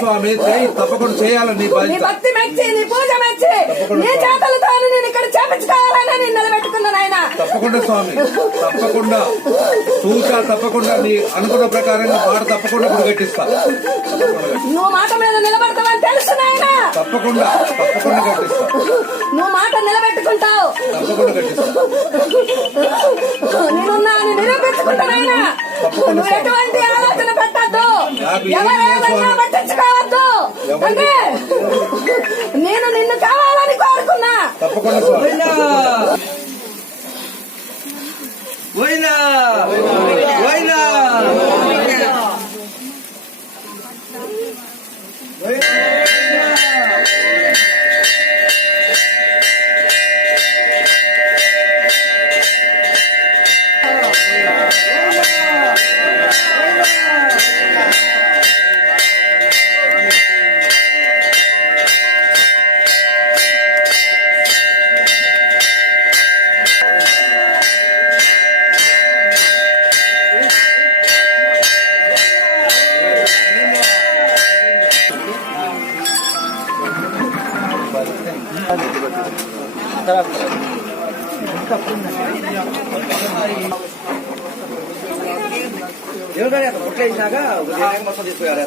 స్వామి తప్పకుండా చేయాలి. నీ భక్తి మెచ్చి నీ పూజ మెచ్చి నీ చేతలతో నేను ఇక్కడ చేపించుకోవాలని నేను నిలబెట్టుకున్నాను ఆయన. తప్పకుండా స్వామి, తప్పకుండా చూసా, తప్పకుండా నీ అనుకున్న ప్రకారంగా మాట తప్పకుండా గుడి కట్టిస్తా. నువ్వు మాట మీద నిలబడతావని తెలుసు నాయన. తప్పకుండా తప్పకుండా కట్టిస్తా. నువ్వు మాట నిలబెట్టుకుంటావు. తప్పకుండా కట్టిస్తా. నేనున్నా అని నిరూపించుకుంటానైనా. నువ్వు ఎటువంటి ఆలోచన పెట్టద్దు, ఎవరేమైనా పట్టించుకోవద్దు. అంటే నేను నిన్ను కావాలని కోరుకున్నా. తప్పకుండా కొట్టేసినాక మొత్తం తీసుకురాలి.